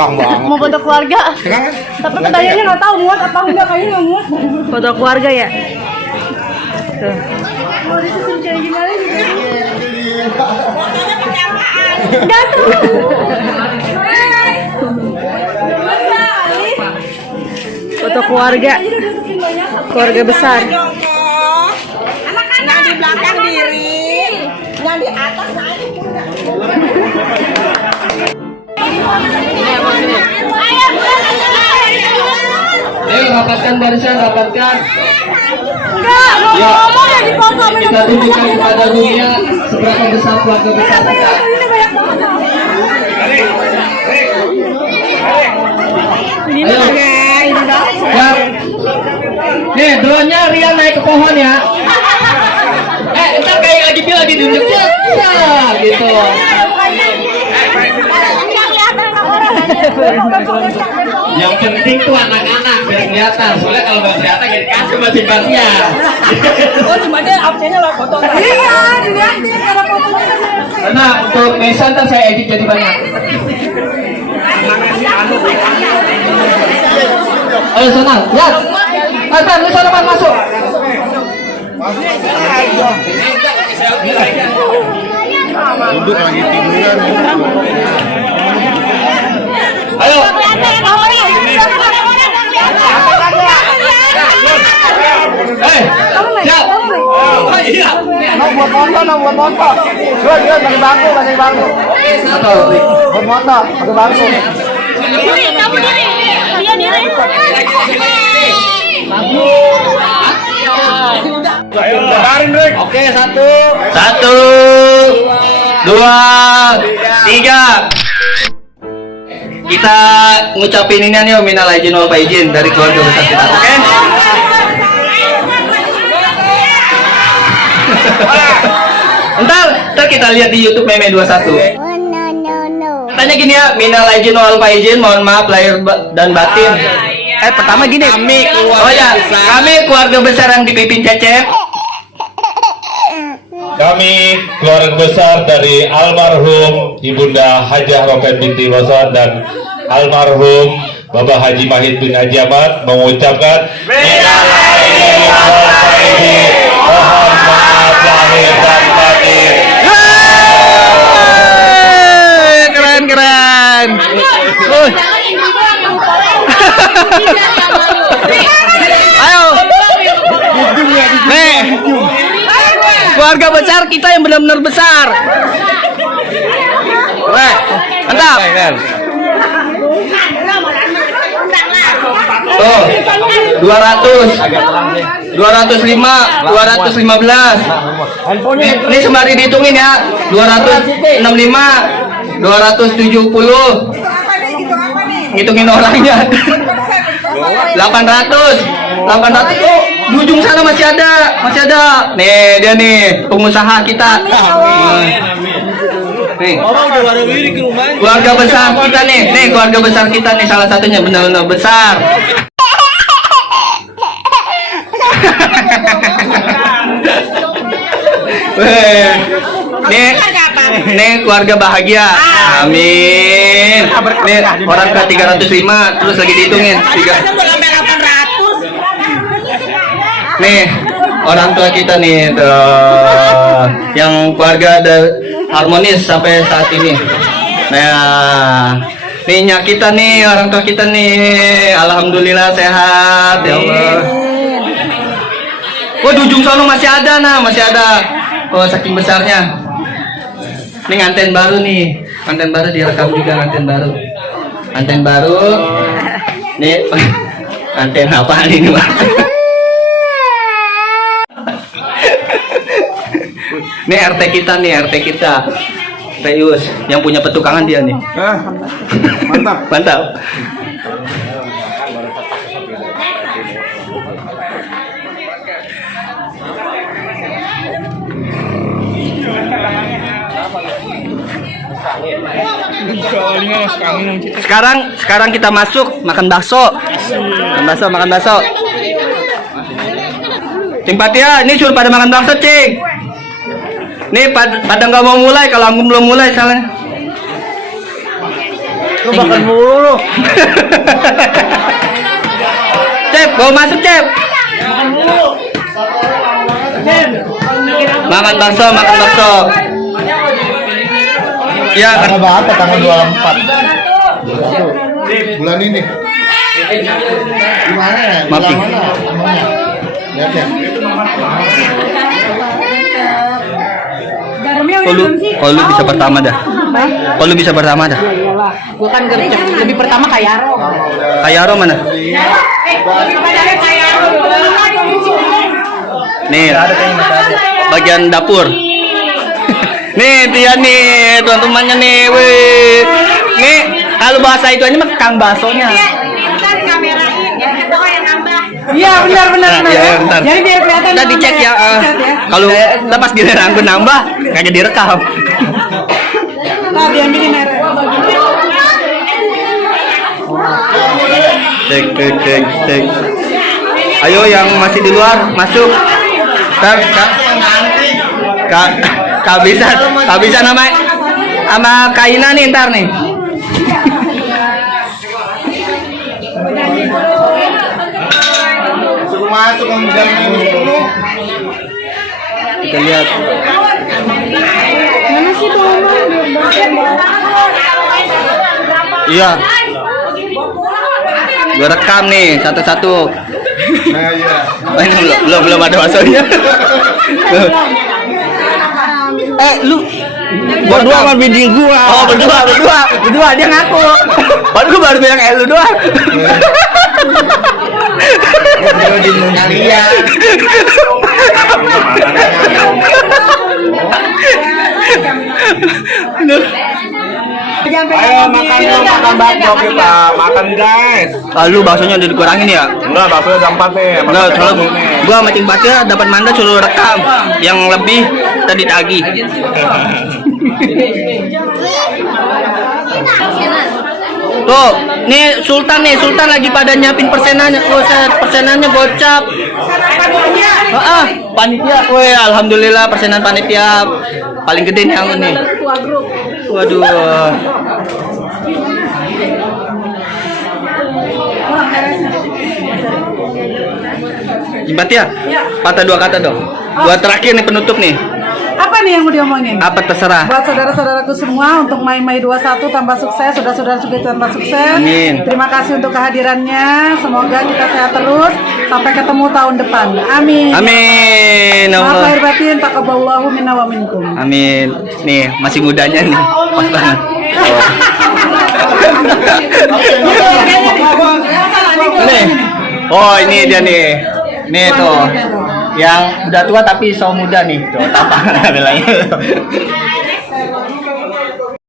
tegang banget. Mau foto keluarga. Tegang kan? Tapi katanya nggak tahu muat apa enggak, kayaknya nggak muat. Foto keluarga ya. Tuh. Mau disusun kayak gimana gitu. Enggak tuh. Foto keluarga. Keluarga besar. Anak-anak di belakang diri, yang di atas naik. Rapatkan barisan, rapatkan. Enggak, ngomong ya di foto. Kita tunjukkan kepada dunia seberapa besar keluarga besar kita. Ini banyak banget. Ini Ya. Nih, drone-nya Rian naik ke pohon ya. Entar kayak lagi bilang ditunjuknya. Ya, gitu. Yang penting tuh anak-anak biar kelihatan. Soalnya kalau nggak kelihatan jadi kasih masing-masingnya. Oh, cuma dia absennya lah foto. Iya, dilihatin karena fotonya. Nah, untuk Mesa ntar saya edit jadi banyak. Ayo sana, lihat. Ntar, lu sana masuk. Duduk lagi tiduran. Ayo. Siap. Iya. Buat motor. Gue pakai bangku. Buat motor, pakai bangku. Kamu diri. Dia diri. Ayo, lebarin, Rek. Oke, satu, dua, tiga. Kita ngucapin ini nih, minal aijin wal faizin dari keluarga besar kita. Oke? Ntar kita lihat di YouTube Meme 21. Katanya gini ya, minal aijin wal faizin, mohon maaf lahir dan batin. Pertama gini, kami keluarga besar yang dipimpin Cecep. Kami keluarga besar dari almarhum Ibunda Hajah Roket binti Rosan dan almarhum Bapak Haji Mahid bin Haji Ahmad mengucapkan minal aidin wal faizin, mohon maaf lahir dan batin. Keren. Ayo. Nih. Keluarga besar kita yang benar-benar besar. Weh, mantap. Tuh, 200, 205, 215. Ini sembari dihitungin ya. 265, 270. Hitungin orangnya. 800. Oh, di ujung sana masih ada. Nih, dia nih pengusaha kita. Nih. Keluarga besar kita nih. Keluarga besar kita nih, salah satunya benar-benar besar. Nih keluarga bahagia. Amin. Nih orang ke 305, terus lagi dihitungin 3. Nih orang tua kita nih tuh, yang keluarga ada harmonis sampai saat ini. Nah, nih kita nih, orang tua kita nih, alhamdulillah sehat ya Allah. Oh, di ujung sono masih ada. Oh, saking besarnya. Ini nganten baru nih, direkam juga nganten baru. Nih, nganten apaan ini, Pak? Ini RT kita. Reus, yang punya petukangan dia nih. Mantap. Sekarang kita masuk makan bakso. Makan bakso. Cing Patia, ini suruh pada makan bakso, Cing. Nih pada nggak mau mulai, kalau aku belum mulai salah. makan mulu lu. Cep, bawa masuk Cep. Makan bakso, makan bakso. Ya, Tanggal berapa? Tanggal 24. Bulan ini. Gimana ya? Maaf, Pi. Lihat ya. Garamnya udah Kalau belum sih? lu bisa pertama dah. Kalau bisa pertama dah. Gua kan gercep lebih pertama kayak Aro. Kayak Aro mana? Nih, bagian dapur. Nih, dia nih, teman-temannya nih, weh. Nih, kalau bahasa itu aja mah Kang Basonya. Iya benar. Ya, bentar. Jadi biar kelihatan. Udah dicek ya. Kalau kita pas giliran gue nambah, kagak direkam. Nah, diambilin air. Cek. Ayo yang masih di luar masuk. Kehabisan sama Kaina nih ntar nih. Suruh masuk yang jalan ini dulu. Kita lihat. Mana sih tuh? Iya. Gue rekam nih satu-satu. Nah iya. Oh, ini belum ada baksonya. Lu berdua sama bini gua. Oh, berdua dia ngaku. Baru gua bilang lu doang. Kalian. Ayo makan bakso kita. Makan guys. Lalu baksonya udah dikurangin ya? Enggak, bakso gampang nih. Enggak, soalnya gua sama Cing Baca dapat mandat suruh rekam yang lebih tadi tagih. Tuh, nih Sultan lagi pada nyiapin persenannya. Persenannya gocap. Panitia. Woi, alhamdulillah persenan panitia paling gede nih aku nih. Waduh. Jembat ya? Patah dua kata dong. Buat terakhir nih penutup nih. Apa nih yang mau diomongin? Apa terserah. Buat saudara-saudaraku semua untuk Mei 21 tambah sukses, saudara-saudara juga tambah sukses. Amin. Terima kasih untuk kehadirannya. Semoga kita sehat terus sampai ketemu tahun depan. Amin. Amin. Maaf Allah. lahir batin, taqabbalallahu minna wa minkum. Amin. Nih, masih mudanya nih. Pas banget. Nih. Oh, ini dia nih. Nih tuh. Yang udah tua tapi so muda nih. Tuh, tampang bilangnya.